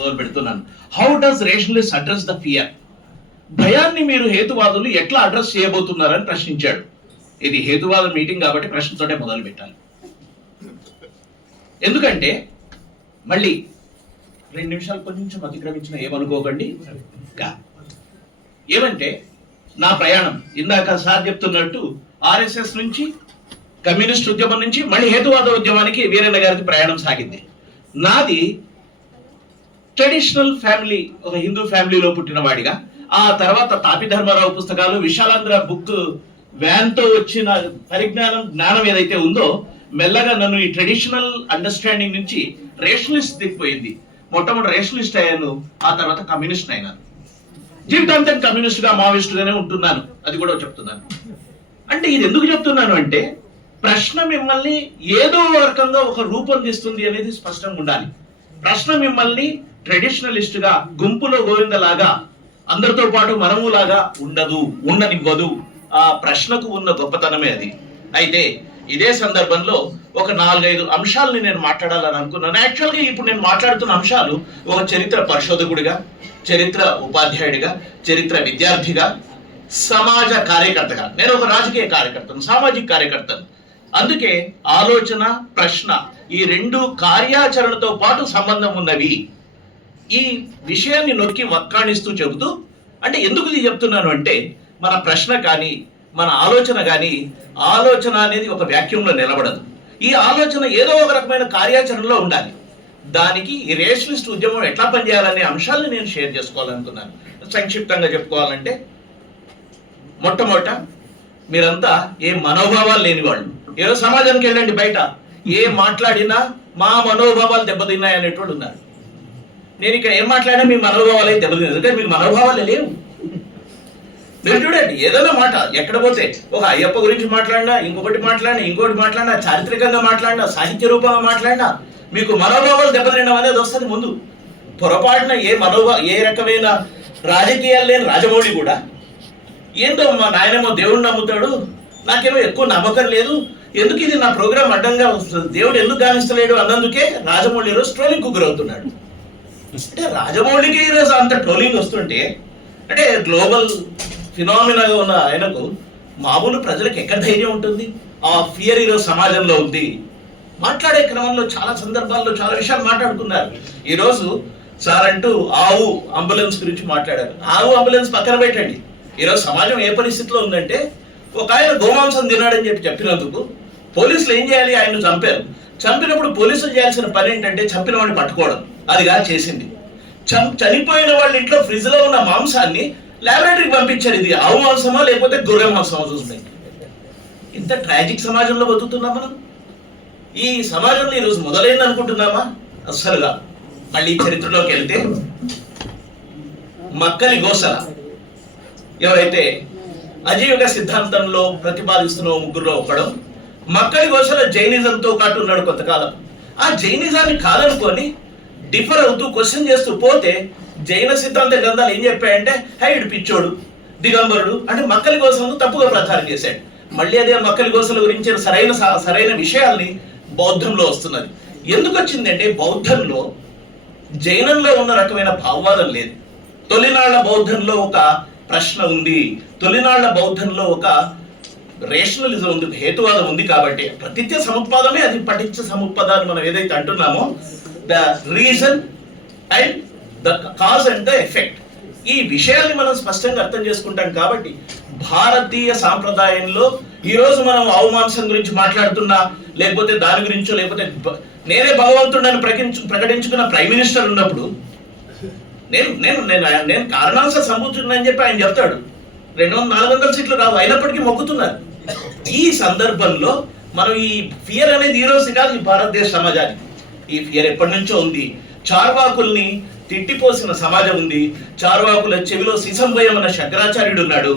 మొదలు పెడుతున్నాను. How does rationalist address the fear? భయాన్ని మీరు హేతువాదులు ఎట్లా అడ్రస్ చేయబోతున్నారని ప్రశ్నించాడు. ఇది హేతువాద మీటింగ్ కాబట్టి ప్రశ్నతోటే మొదలు పెట్టాలి. ఎందుకంటే మళ్ళీ 2 నిమిషాలు కొంచెం అతిక్రమించిన ఏమనుకోకండి. ఏమంటే నా ప్రయాణం ఇందాక సార్ చెప్తున్నట్టు ఆర్ఎస్ఎస్ నుంచి, కమ్యూనిస్ట్ ఉద్యమం నుంచి మళ్ళీ హేతువాద ఉద్యమానికి వీరన్న గారికి ప్రయాణం సాగింది. నాది ట్రెడిషనల్ ఫ్యామిలీ, ఒక హిందూ ఫ్యామిలీలో పుట్టిన వాడిగా, ఆ తర్వాత తాపి ధర్మారావు పుస్తకాలు, విశాలాంధ్ర బుక్ వ్యాన్ తో వచ్చిన పరిజ్ఞానం, జ్ఞానం ఏదైతే ఉందో మెల్లగా నన్ను ఈ ట్రెడిషనల్ అండర్స్టాండింగ్ నుంచి రేషనలిస్ట్ దిగిపోయింది. మొట్టమొదటి రేషనలిస్ట్ అయ్యాను, ఆ తర్వాత కమ్యూనిస్ట్ అయినాను. జీవితాంతం కమ్యూనిస్ట్ గా, మావోయిస్ట్ గానే ఉంటున్నాను. అది కూడా చెప్తున్నాను. అంటే ఇది ఎందుకు చెప్తున్నాను అంటే ప్రశ్న మిమ్మల్ని ఏదో రకంగా ఒక రూపొందిస్తుంది అనేది స్పష్టంగా ఉండాలి. ప్రశ్న మిమ్మల్ని ట్రెడిషనలిస్ట్ గా, గుంపులో గోవిందలాగా, అందరితో పాటు మనములాగా ఉండనివ్వదు. ఆ ప్రశ్నకు ఉన్న గొప్పతనమే అది. అయితే ఇదే సందర్భంలో ఒక 4-5 అంశాలని నేను మాట్లాడాలని అనుకున్నాను. యాక్చువల్గా ఇప్పుడు నేను మాట్లాడుతున్న అంశాలు ఒక చరిత్ర పరిశోధకుడిగా, చరిత్ర ఉపాధ్యాయుడిగా, చరిత్ర విద్యార్థిగా, సమాజ కార్యకర్తగా, నేను ఒక రాజకీయ కార్యకర్తను, సామాజిక కార్యకర్తను. అందుకే ఆలోచన, ప్రశ్న ఈ 2 కార్యాచరణతో పాటు సంబంధం ఉన్నవి. ఈ విషయాన్ని నొక్కి వక్కాణిస్తూ చెబుతూ, అంటే ఎందుకు ఇది చెప్తున్నాను అంటే మన ప్రశ్న కానీ, మన ఆలోచన కానీ, ఆలోచన అనేది ఒక వ్యాక్యూమ్లో నిలబడదు. ఈ ఆలోచన ఏదో ఒక రకమైన కార్యాచరణలో ఉండాలి. దానికి ఈ రేషనలిస్ట్ ఉద్యమం ఎట్లా పనిచేయాలనే అంశాలను నేను షేర్ చేసుకోవాలనుకున్నాను. సంక్షిప్తంగా చెప్పుకోవాలంటే, మొట్టమొదట మీరంతా ఏ మనోభావాలు లేని వాళ్ళు. ఏదో సమాజానికి వెళ్ళండి, బయట ఏ మాట్లాడినా మా మనోభావాలు దెబ్బతిన్నాయి అనేటువంటి ఉన్నారు. నేను ఇక్కడ ఏం మాట్లాడినా మీ మనోభావాలు అయితే దెబ్బతిన్నాయి, ఎందుకంటే మీ మనోభావాలు లేవు. మీరు చూడండి, ఏదైనా మాట ఎక్కడ పోతే ఒక అయ్యప్ప గురించి మాట్లాడినా, ఇంకొకటి మాట్లాడినా, చారిత్రకంగా మాట్లాడినా, సాహిత్య రూపంగా మాట్లాడినా మీకు మనోభావాలు దెబ్బతినడం అనేది వస్తుంది ముందు. పొరపాటున ఏ రకమైన రాజకీయాలు లేని రాజమౌళి కూడా ఏందో మా నాయనేమో దేవుడిని నమ్ముతాడు, నాకేమో ఎక్కువ నమ్మకం లేదు, ఎందుకు ఇది నా ప్రోగ్రాం అడ్డంగా వస్తుంది, దేవుడు ఎందుకు గావిస్తలేడు అన్నందుకే రాజమౌళి ఈరోజు ట్రోలింగ్ కు గురవుతున్నాడు. అంటే రాజమౌళికి ఈరోజు అంత ట్రోలింగ్ వస్తుంటే, అంటే గ్లోబల్ ఫినామినాగా ఉన్న ఆయనకు మామూలు ప్రజలకు ఎక్కడ ధైర్యం ఉంటుంది? ఆ ఫియర్ ఈరోజు సమాజంలో ఉంది. మాట్లాడే క్రమంలో చాలా సందర్భాల్లో చాలా విషయాలు మాట్లాడుకున్నారు. ఈరోజు సార్ అంటూ ఆవు అంబులెన్స్ గురించి మాట్లాడారు. ఆవు అంబులెన్స్ పక్కన పెట్టండి. ఈరోజు సమాజం ఏ పరిస్థితిలో ఉందంటే, ఒక ఆయన గోమాంసం తిన్నాడని చెప్పినందుకు పోలీసులు ఏం చేయాలి? ఆయన్ను చంపారు. చంపినప్పుడు పోలీసులు చేయాల్సిన పని ఏంటంటే చంపిన వాడిని పట్టుకోవడం. అదిగా చేసింది. చనిపోయిన వాళ్ళ ఇంట్లో ఫ్రిడ్జ్ లో ఉన్న మాంసాన్ని ల్యాబొరేటరీకి పంపించారు. ఇది ఆవు మాంసమా లేకపోతే గొర్రె మాంసమా చూస్తున్నాయి. ఇంత ట్రాజిక్ సమాజంలో బతుకుతున్నాం మనం. ఈ సమాజంలో ఈరోజు మొదలైంది అనుకుంటున్నామా? అస్సలుగా. మళ్ళీ చరిత్రలోకి వెళ్తే మక్కలి గోసల ఎవరైతే అజీవిక సిద్ధాంతంలో ప్రతిపాదిస్తున్న ముగ్గురులో ఒకడు, మక్కలి గోసల జైనిజంతో పాటు ఉన్నాడు కొంతకాలం. ఆ జైనిజాన్ని కాదనుకొని డిఫర్ అవుతూ క్వశ్చన్ చేస్తూ పోతే జైన సిద్ధాంత గ్రంథాలు ఏం చెప్పాయంటే హైడ్ పిచ్చోడు, దిగంబరుడు అంటే మక్కలి గోసలను తప్పుగా ప్రచారం చేశాడు. మళ్ళీ అదే మక్కలి గోసల గురించి సరైన విషయాల్ని బౌద్ధంలో వస్తున్నది. ఎందుకు వచ్చిందంటే బౌద్ధంలో జైనంలో ఉన్న రకమైన భావవాదం లేదు. తొలినాళ్ల బౌద్ధంలో ఒక ప్రశ్న ఉంది, తొలినాళ్ల బౌద్ధంలో ఒక రేషనలిజం ఉంది, హేతువాదం ఉంది. కాబట్టి ప్రతిత్య సముత్పాదమే అది పఠించ సముత్పాదాన్ని మనం ఏదైతే అంటున్నామో, the reason and the cause and the effect, ఈ విషయాన్ని మనం స్పష్టంగా అర్థం చేసుకుంటాం. కాబట్టి భారతీయ సాంప్రదాయంలో ఈరోజు మనం అవమాంసం గురించి మాట్లాడుతున్నా, లేకపోతే దాని గురించో, లేకపోతే నేనే భగవంతుడని ప్రకటించుకున్న ప్రైమ్ మినిస్టర్ ఉన్నప్పుడు నేను కారణాంశ సంబూతుడని చెప్పి ఆయన చెప్తాడు. 200-400 సీట్లు రావు, అయినప్పటికీ మొక్కుతున్నారు. ఈ సందర్భంలో మనం ఈ ఫియర్ అనేది ఈ రోజు కాదు, ఈ భారతదేశ సమాజానికి ఈ ఫియర్ ఎప్పటి నుంచో ఉంది. చార్వాకుల్ని తిట్టిపోసిన సమాజం ఉంది. చార్వాకుల చెవిలో సిసంభయం అన్న శంకరాచార్యుడు ఉన్నాడు.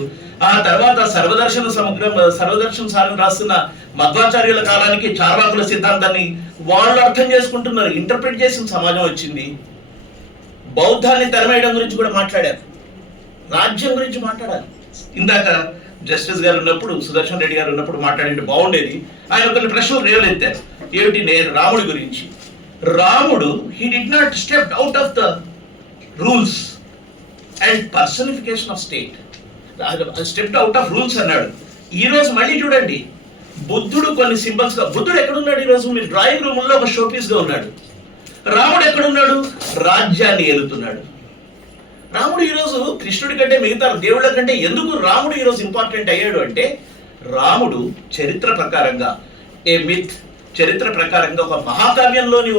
ఆ తర్వాత సర్వదర్శన సారం రాస్తున్న మధ్వాచార్యుల కాలానికి చార్వాకుల సిద్ధాంతాన్ని వాళ్ళు అర్థం చేసుకుంటున్నారు, ఇంటర్ప్రిట్ చేసిన సమాజం వచ్చింది. బౌద్ధాన్ని తెరమేయడం గురించి కూడా మాట్లాడారు, రాజ్యం గురించి మాట్లాడాలి. ఇందాక జస్టిస్ గారు ఉన్నప్పుడు, సుదర్శన్ రెడ్డి గారు ఉన్నప్పుడు మాట్లాడితే బాగుండేది. ఆయన కొన్ని ప్రశ్నలు రేవలెత్తారు. ఏమిటి? రాముడి గురించి. రాముడు he did not step out of the rules and personification of state. Stepped out of rules అన్నాడు. ఈ రోజు మళ్ళీ చూడండి, బుద్ధుడు కొన్ని సింబల్స్ గా, బుద్ధుడు ఎక్కడున్నాడు ఈరోజు? మీరు డ్రాయింగ్ రూమ్ లో ఒక షోపీస్ గా ఉన్నాడు. రాముడు ఎక్కడున్నాడు? రాజ్యాన్ని ఏలుతున్నాడు. రాముడు ఈరోజు కృష్ణుడి కంటే మిగతా దేవుళ్ళ కంటే ఎందుకు రాముడు ఈరోజు ఇంపార్టెంట్ అయ్యాడు అంటే, రాముడు చరిత్ర ప్రకారంగా చరిత్ర ప్రకారంగా ఒక మహాకావ్యంలోని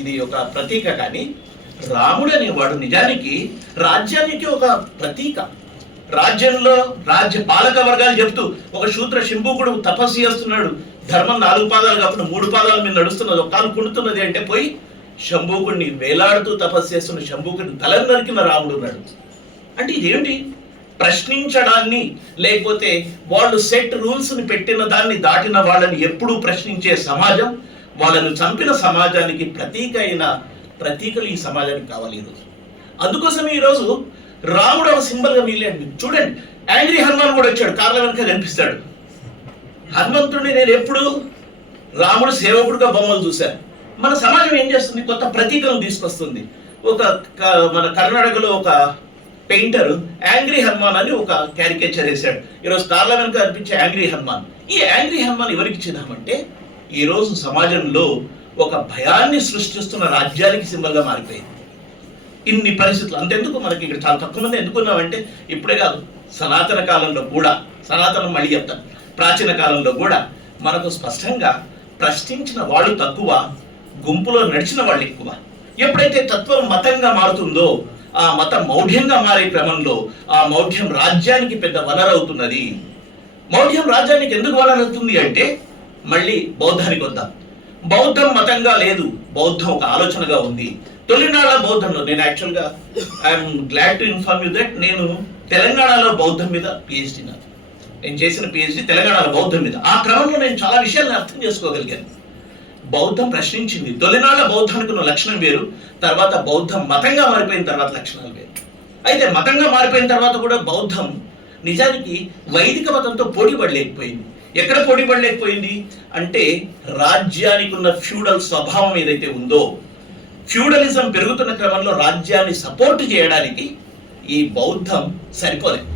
ఇది ఒక ప్రతీక. కానీ రాముడు అనేవాడు నిజానికి రాజ్యానికి ఒక ప్రతీక. రాజ్యంలో రాజ్య పాలక వర్గాలు చెప్తూ ఒక శూద్ర శంభూకుడు తపస్సు చేస్తున్నాడు. ధర్మం 4 పాదాలు కాకుండా 3 పాదాల మీద నడుస్తున్నది, ఒక కాలు కుంటున్నది అంటే పోయి శంభూకుడిని వేలాడుతూ తపస్సు చేస్తున్న శంభూకుడిని తలను నరికిన రాముడు ఉన్నాడు. అంటే ఇదేంటి? ప్రశ్నించడాన్ని, లేకపోతే వాళ్ళు సెట్ రూల్స్ ని పెట్టిన దాన్ని దాటిన వాళ్ళని ఎప్పుడూ ప్రశ్నించే సమాజం, వాళ్ళను చంపిన సమాజానికి ప్రతీకలు ఈ సమాజానికి కావాలి ఈరోజు. అందుకోసం ఈరోజు రాముడు ఒక సింబల్ గా మిగిలేండి. చూడండి, యాంగ్రీ హనుమాన్ కూడా వచ్చాడు, కార్ల వెనక కనిపిస్తాడు. హనుమంతుడిని నేను ఎప్పుడు రాముడు సేవకుడుగా బొమ్మలు చూశాను. మన సమాజం ఏం చేస్తుంది? కొత్త ప్రతీకలను తీసుకొస్తుంది. మన కర్ణాటకలో ఒక పెయింటర్ యాంగ్రీ హనుమాన్ అని ఒక క్యారికేచర్ వేశాడు. ఈరోజు కార్ల వెనక కనిపించే యాంగ్రీ హనుమాన్. ఈ యాంగ్రీ హనుమాన్ ఎవరికి చిహ్నమంటే, ఈరోజు సమాజంలో ఒక భయాన్ని సృష్టిస్తున్న రాజ్యానికి సింబల్ గా మారిపోయింది. ఇన్ని పరిస్థితులు అంతెందుకు, మనకి ఇక్కడ చాలా తక్కువ మంది ఎందుకున్నామంటే, ఇప్పుడే కాదు, సనాతన కాలంలో కూడా, సనాతనం మళ్ళీ చెప్తాను, ప్రాచీన కాలంలో కూడా మనకు స్పష్టంగా ప్రశ్నించిన వాళ్ళు తక్కువ, గుంపులో నడిచిన వాళ్ళు ఎక్కువ. ఎప్పుడైతే తత్వం మతంగా మారుతుందో, ఆ మతం మౌఢ్యంగా మారే క్రమంలో ఆ మౌఢ్యం రాజ్యానికి పెద్ద వనరవుతున్నది. మౌఢ్యం రాజ్యానికి ఎందుకు వనరవుతుంది అంటే, మళ్ళీ బౌద్ధానికి వద్దాం. బౌద్ధం మతంగా లేదు, బౌద్ధం ఒక ఆలోచనగా ఉంది. తొలినాళ్ళ బౌద్ధంలో నేను యాక్చువల్గా I'm glad to inform you that నేను తెలంగాణలో బౌద్ధం మీద పిహెచ్డి, నేను చేసిన పిహెచ్డి తెలంగాణలో బౌద్ధం మీద. ఆ క్రమంలో నేను చాలా విషయాలను అర్థం చేసుకోగలిగాను. బౌద్ధం ప్రశ్నించింది. తొలినాళ్ళ బౌద్ధానికి ఉన్న లక్షణం వేరు, తర్వాత బౌద్ధం మతంగా మారిపోయిన తర్వాత లక్షణాలు వేరు. అయితే మతంగా మారిపోయిన తర్వాత కూడా బౌద్ధం నిజానికి వైదిక మతంతో పోటీ పడలేకపోయింది. ఎక్కడ పోటీ పడలేకపోయింది అంటే, రాజ్యానికి ఉన్న ఫ్యూడల్ స్వభావం ఏదైతే ఉందో, ఫ్యూడలిజం పెరుగుతున్న క్రమంలో రాజ్యాన్ని సపోర్ట్ చేయడానికి ఈ బౌద్ధం సరిపోలేదు.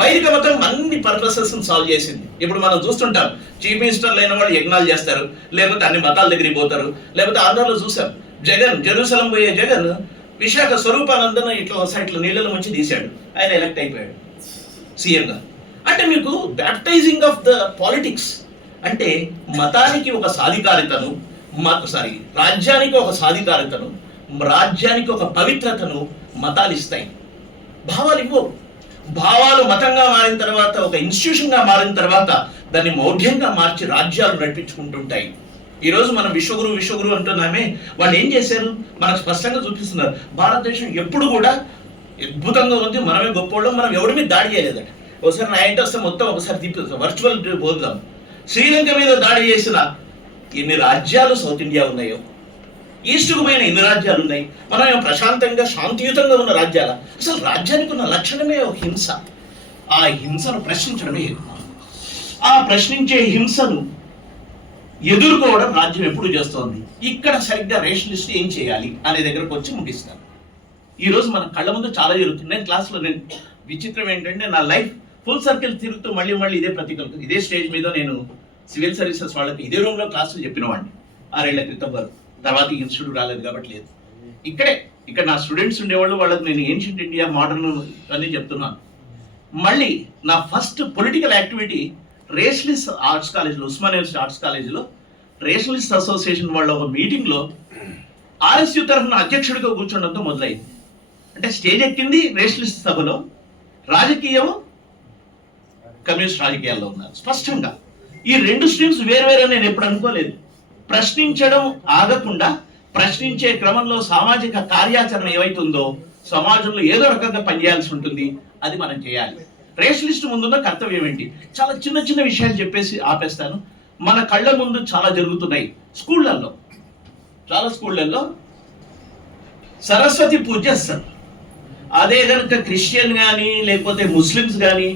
వైదిక మతం అన్ని పర్పసెస్ సాల్వ్ చేసింది. ఇప్పుడు మనం చూస్తుంటాం, చీఫ్ మినిస్టర్లు అయిన వాళ్ళు యజ్ఞాలు చేస్తారు, లేకపోతే అన్ని మతాల దగ్గరికి పోతారు. లేకపోతే ఆంధ్రాలో చూసాం, జెరూసలం పోయే జగన్ విశాఖ స్వరూపానందన ఇట్లా నీళ్ళలో ముంచి తీశాడు, ఆయన ఎలక్ట్ అయిపోయాడు సీఎంగా. అంటే మీకు బ్యాప్టైజింగ్ ఆఫ్ ద పాలిటిక్స్ అంటే, మతానికి ఒక సాధికారితను, రాజ్యానికి ఒక సాధికారితను, రాజ్యానికి ఒక పవిత్రతను మతాలు ఇస్తాయి, భావాలు ఇవ్వవు. భావాలు మతంగా మారిన తర్వాత, ఒక ఇన్స్టిట్యూషన్గా మారిన తర్వాత దాన్ని మౌఢ్యంగా మార్చి రాజ్యాలు నడిపించుకుంటుంటాయి. ఈరోజు మనం విశ్వగురు అంటున్నామే, వాళ్ళు ఏం చేశారు మనకు స్పష్టంగా చూపిస్తున్నారు. భారతదేశం ఎప్పుడు కూడా అద్భుతంగా ఉంది, మనమే గొప్పోళ్ళం, మనం ఎవరి మీద దాడి చేయలేదట. ఒకసారి నా ఇంటి వస్తే మొత్తం ఒకసారి తిప్పి వర్చువల్ పోదాం. శ్రీలంక మీద దాడి చేసిన ఎన్ని రాజ్యాలు సౌత్ ఇండియా ఉన్నాయో, ఈస్ట్కు పోయిన ఎన్ని రాజ్యాలు ఉన్నాయి. మనం ప్రశాంతంగా శాంతియుతంగా ఉన్న రాజ్యాల. అసలు రాజ్యానికి ఉన్న లక్షణమే ఒక హింస. ఆ హింసను ప్రశ్నించడమే, ఆ ప్రశ్నించే హింసను ఎదుర్కోవడం రాజ్యం ఎప్పుడు చేస్తోంది. ఇక్కడ సరిగ్గా రేషనలిస్ట్ ఏం చేయాలి అనే దగ్గరకు వచ్చి ముగిస్తాను. ఈరోజు మన కళ్ళ ముందు చాలా జరుగుతుంది. క్లాస్లో నేను విచిత్రం ఏంటంటే, నా లైఫ్ ఫుల్ సర్కిల్ తిరుగుతూ మళ్ళీ ఇదే ప్రతికలు, ఇదే స్టేజ్ మీద నేను సివిల్ సర్వీసెస్ వాళ్ళకి ఇదే రూమ్లో క్లాసులు చెప్పిన వాడిని 6 ఏళ్ల క్రితం వరకు. తర్వాత ఇన్స్టిట్యూట్ రాలేదు కాబట్టి లేదు. ఇక్కడ నా స్టూడెంట్స్ ఉండేవాళ్ళు, వాళ్ళకి నేను ఏన్షియంట్ ఇండియా మోడర్న్ అని చెప్తున్నాను. మళ్ళీ నా first political activity rationalist arts కాలేజ్లో, ఉస్మానియా ఆర్ట్స్ కాలేజీలో రేషనలిస్ట్ అసోసియేషన్ వాళ్ళ ఒక మీటింగ్లో ఆర్ఎస్యు తరఫున అధ్యక్షుడిగా కూర్చోవడంతో మొదలైంది. అంటే స్టేజ్ ఎక్కింది రేషనలిస్ట్ సభలో, రాజకీయం కమ్యూనిస్ట్ రాజకీయాల్లో ఉన్నారు స్పష్టంగా. ఈ 2 స్ట్రీమ్స్ వేరువేరే నేను ఎప్పుడు అనుకోలేదు. ప్రశ్నించడం ఆగకుండా, ప్రశ్నించే క్రమంలో సామాజిక కార్యాచరణ ఏవైతుందో సమాజంలో ఏదో రకంగా పనిచేయాల్సి ఉంటుంది, అది మనం చేయాలి. రేషనలిస్ట్ ముందున్న కర్తవ్యం ఏంటి? చాలా చిన్న విషయాలు చెప్పేసి ఆపేస్తాను. మన కళ్ళ ముందు చాలా జరుగుతున్నాయి. చాలా స్కూళ్ళల్లో సరస్వతి పూజ చేస్తారు. అదే కనుక క్రిస్టియన్ కానీ లేకపోతే ముస్లిమ్స్ కానీ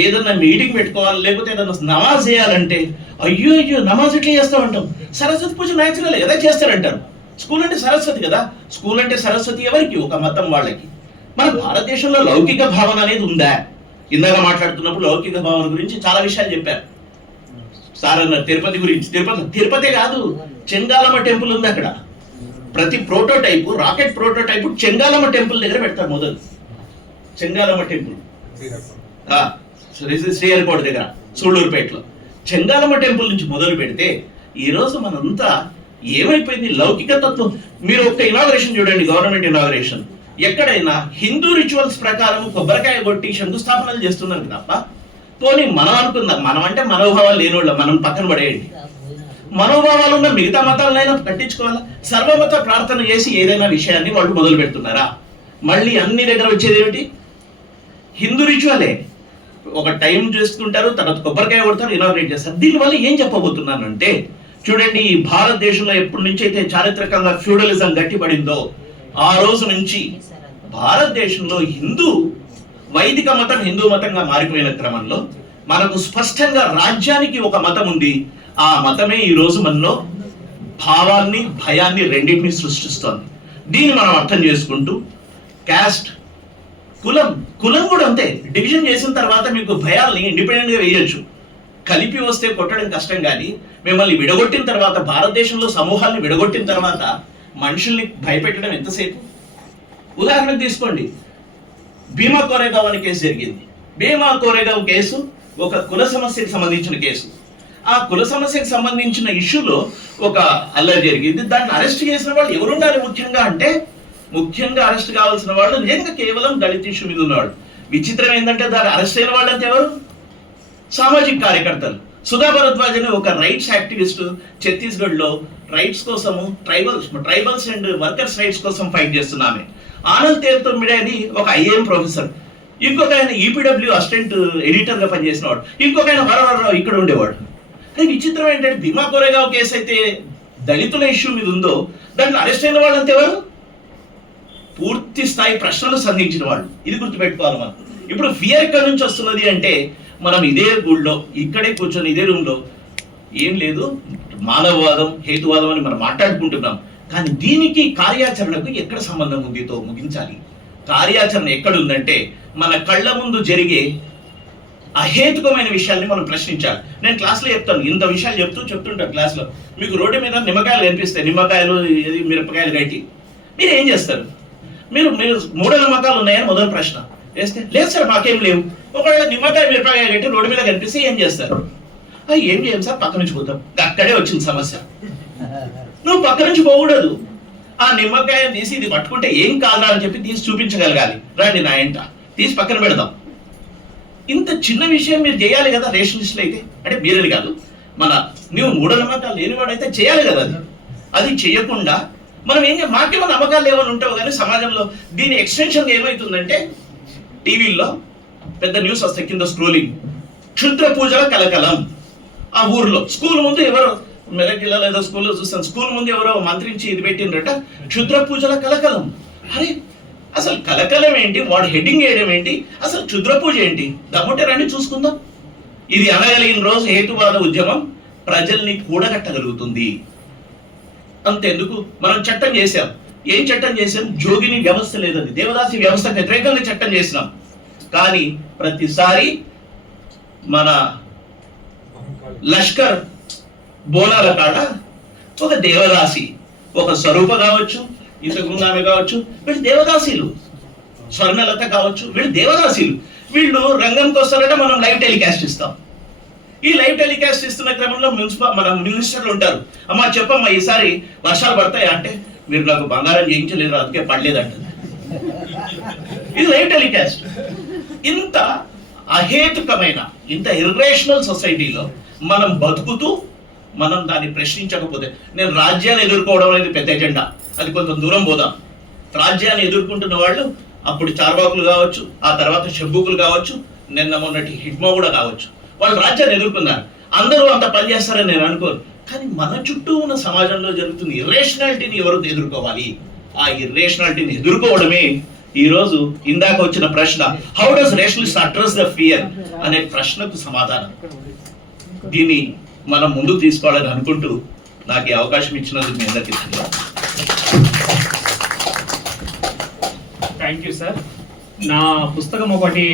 ఏదన్నా మీటింగ్ పెట్టుకోవాలి, లేకపోతే ఏదన్నా నమాజ్ చేయాలంటే, అయ్యో నమాజ్ ఎట్లా చేస్తామంటాం. సరస్వతి పూజ న్యాచురల్ ఎలా చేస్తారంటారు. స్కూల్ అంటే సరస్వతి కదా. స్కూల్ అంటే సరస్వతి ఎవరికి? ఒక మతం వాళ్ళకి. మన భారతదేశంలో లౌకిక భావన అనేది ఉందా? ఇందాక మాట్లాడుతున్నప్పుడు లౌకిక భావన గురించి చాలా విషయాలు చెప్పారు సార్ అన్నారు. తిరుపతి గురించి, తిరుపతి కాదు, చెంగాలమ్మ టెంపుల్ ఉంది అక్కడ. ప్రతి ప్రోటోటైపు, రాకెట్ ప్రోటోటైపు చెంగాలమ్మ టెంపుల్ దగ్గర పెడతారు మొదలు. చెంగాలమ్మ టెంపుల్ శ్రీహరికోట దగ్గర సూళ్ళూరుపేటలో చెంగాలమ్మ టెంపుల్ నుంచి మొదలు పెడితే ఈరోజు మనంతా ఏమైపోయింది? లౌకిక తత్వం. మీరు ఒక ఇనాగరేషన్ చూడండి, గవర్నమెంట్ ఇనాగరేషన్, ఎక్కడైనా హిందూ రిచువల్స్ ప్రకారం కొబ్బరికాయ కొట్టి శంకుస్థాపనలు చేస్తున్నారు తప్ప, పోనీ మనం అనుకుందాం, మనం అంటే మనోభావాలు లేనివాళ్ళం, మనం పక్కన పడేయండి. మనోభావాలు ఉన్న మిగతా మతాలైనా పట్టించుకోవాలా? సర్వమత ప్రార్థన చేసి ఏదైనా విషయాన్ని వాళ్ళు మొదలు పెడుతున్నారా? మళ్ళీ అన్ని దగ్గర వచ్చేది ఏమిటి? హిందూ రిచువలే. ఒక టైం చేసుకుంటారు, తర్వాత కొబ్బరికాయ కొడతారు, ఇనాగ్రేట్ చేస్తారు. దీనివల్ల ఏం చెప్పబోతున్నానంటే, చూడండి, ఈ భారతదేశంలో ఎప్పటి నుంచి అయితే చారిత్రకంగా ఫ్యూడలిజం గట్టిపడిందో ఆ రోజు నుంచి భారతదేశంలో వైదిక మతం హిందూ మతంగా మారిపోయిన క్రమంలో మనకు స్పష్టంగా రాజ్యానికి ఒక మతం ఉంది. ఆ మతమే ఈ రోజు మనలో భావాన్ని, భయాన్ని రెండింటిని సృష్టిస్తోంది. దీన్ని మనం అర్థం చేసుకుంటూ, క్యాస్ట్, కులం కూడా అంతే. డివిజన్ చేసిన తర్వాత మీకు భయాల్ని ఇండిపెండెంట్ గా వేయొచ్చు, కలిపి వస్తే కొట్టడం కష్టం. కానీ మిమ్మల్ని విడగొట్టిన తర్వాత, భారతదేశంలో సమూహాన్ని విడగొట్టిన తర్వాత మనుషుల్ని భయపెట్టడం ఎంతసేపు? ఉదాహరణకు తీసుకోండి, భీమా కోరేగావ్ అనే కేసు జరిగింది. భీమా కోరేగావ్ కేసు ఒక కుల సమస్యకు సంబంధించిన కేసు. ఆ కుల సమస్యకు సంబంధించిన ఇష్యూలో ఒక అల్లరి జరిగింది. దాన్ని అరెస్ట్ చేసిన వాళ్ళు ఎవరు ఉండాలి? ముఖ్యంగా అరెస్ట్ కావాల్సిన వాళ్ళు నిజంగా కేవలం దళిత ఇష్యూ మీద ఉన్నవాళ్ళు. విచిత్రం ఏంటంటే దాన్ని అరెస్ట్ అయిన వాళ్ళంటే ఎవరు? సామాజిక కార్యకర్తలు. సుధా భరద్వాజ్ అనే ఒక రైట్స్ యాక్టివిస్ట్ ఛత్తీస్గఢ్ లో రైట్స్ కోసము, ట్రైబల్స్ అండ్ వర్కర్స్ రైట్స్ కోసం ఫైట్ చేస్తున్నామే. ఆనంద్ తేల్తొమ్మిడే అని ఒక ఐఏఎం ప్రొఫెసర్, ఇంకొక ఆయన ఈపీడబ్ల్యూ అసిస్టెంట్ ఎడిటర్ గా పనిచేసినవాడు, ఇంకొక ఆయన వరవరరావు ఇక్కడ ఉండేవాడు. అది విచిత్రం ఏంటంటే, భీమా కోరేగావ్ కేసు అయితే దళితుల ఇష్యూ మీద ఉందో, దాంట్లో అరెస్ట్ అయిన వాళ్ళు అంతే ఎవరు? పూర్తి స్థాయి ప్రశ్నలు సంధించిన వాళ్ళు. ఇది గుర్తుపెట్టుకోవాలి మనం. ఇప్పుడు ఫియర్ ఎక్కడి నుంచి వస్తున్నది అంటే, మనం ఇదే గుళ్ళో ఇక్కడే కూర్చొని ఇదే రూమ్లో ఏం లేదు, మానవవాదం, హేతువాదం అని మనం మాట్లాడుకుంటున్నాం. కానీ దీనికి కార్యాచరణకు ఎక్కడ సంబంధం ఉందితో ముగించాలి. కార్యాచరణ ఎక్కడ ఉందంటే, మన కళ్ళ ముందు జరిగే అహేతుకమైన విషయాల్ని మనం ప్రశ్నించాలి. నేను క్లాస్లో చెప్తాను, ఇంత విషయాలు చెప్తుంటాను క్లాస్లో. మీకు రోడ్డు మీద నిమ్మకాయలు కనిపిస్తాయి, నిమ్మకాయలు, మిరపకాయలు గట్టి, మీరు ఏం చేస్తారు? మీరు మూఢనమ్మకాలు ఉన్నాయని మొదటి ప్రశ్న వేస్తే, లేదు సార్ మాకేం లేవు. ఒకవేళ నిమ్మకాయ మిరపకాయ కట్టి రోడ్డు మీద కనిపిస్తే ఏం చేస్తారు? ఏం చేయం సార్, పక్క నుంచి పోతాం. అక్కడే వచ్చింది సమస్య. నువ్వు పక్క నుంచి పోకూడదు. ఆ నిమ్మకాయ తీసి ఇది పట్టుకుంటే ఏం కాదా అని చెప్పి తీసి చూపించగలగాలి. రండి నా ఇంట తీసి పక్కన పెడదాం. ఇంత చిన్న విషయం మీరు చేయాలి కదా రేషనిస్టులు అయితే. అంటే మీరని కాదు, నువ్వు మూఢనమ్మకాలు లేనివాడైతే చేయాలి కదా. అది చేయకుండా మనం మాకేమో నమ్మకాలు ఏమైనా ఉంటావు. కానీ సమాజంలో దీని ఎక్స్టెన్షన్ ఏమవుతుందంటే, టీవీల్లో పెద్ద న్యూస్ వస్తాయి, కింద స్క్రోలింగ్, క్షుద్ర పూజల కలకలం. ఆ ఊర్లో స్కూల్ ముందు ఎవరో, మెదక్ జిల్లాలో ఏదో స్కూల్లో చూస్తాను, స్కూల్ ముందు ఎవరో మంత్రించి ఇది పెట్టిండ్రట, క్షుద్ర పూజల కలకలం. అరే అసలు కలకలం ఏంటి? వాడు హెడ్డింగ్ వేయడం ఏంటి? అసలు క్షుద్ర పూజ ఏంటి? దమ్ముంటే రండి చూసుకుందాం. ఇది అనగలిగిన రోజు హేతువాద ఉద్యమం ప్రజల్ని కూడగట్టగలుగుతుంది. అంతెందుకు, మనం చట్టం చేశాం. ఏం చట్టం చేశాం? జోగిని వ్యవస్థ లేదండి, దేవదాసి వ్యవస్థకు వ్యతిరేకంగా చట్టం చేసినాం. కానీ ప్రతిసారి మన లష్కర్ బోనాల కాడ ఒక దేవదాసి, ఒక స్వరూప కావచ్చు, ఇంతకుముందు ఆమె కావచ్చు, వీళ్ళు దేవదాసీలు. స్వర్ణలత కావచ్చు, వీళ్ళు దేవదాసీలు. వీళ్ళు రంగంకి వస్తారంటే మనం లైవ్ టెలికాస్ట్ ఇస్తాం. ఈ లైవ్ టెలికాస్ట్ ఇస్తున్న క్రమంలో మన మినిస్టర్లు ఉంటారు. అమ్మా చెప్పమ్మా ఈసారి వర్షాలు పడతాయా అంటే, మీరు నాకు బంగారం చేయించలేదు అందుకే పడలేదంట. ఇది లైవ్ టెలికాస్ట్. ఇంత అహేతుకమైన, ఇంత ఇర్రేషనల్ సొసైటీలో మనం బతుకుతూ మనం దాన్ని ప్రశ్నించకపోతే, నేను రాజ్యాన్ని ఎదుర్కోవడం అనేది పెద్ద ఎజెండా, అది కొంత దూరం పోదాం. రాజ్యాన్ని ఎదుర్కొంటున్న వాళ్ళు అప్పుడు చార్వాకులు కావచ్చు, ఆ తర్వాత షబ్బుకులు కావచ్చు, నిన్న మొన్నటి హిడ్మో కూడా కావచ్చు, వాళ్ళు రాజ్యాన్ని ఎదుర్కొన్నారు. అందరూ అంత పని చేస్తారని నేను అనుకోను. కానీ మన చుట్టూ ఉన్న సమాజంలో జరుగుతున్న ఇర్రేషనాలిటీని ఎవరు ఎదుర్కోవాలి? ఆ ఇర్రేషనాలిటీని ఎదుర్కోవడమే ఈరోజు ఇందాక వచ్చిన ప్రశ్న, how does rationalist address the fear అనే ప్రశ్నకు సమాధానం. దీన్ని మనం ముందుకు తీసుకోవాలని అనుకుంటూ నాకు ఈ అవకాశం ఇచ్చినందుకు మీ అందరికీ ధన్యవాదాలు. Thank you sir. నా పుస్తకం ఒకటి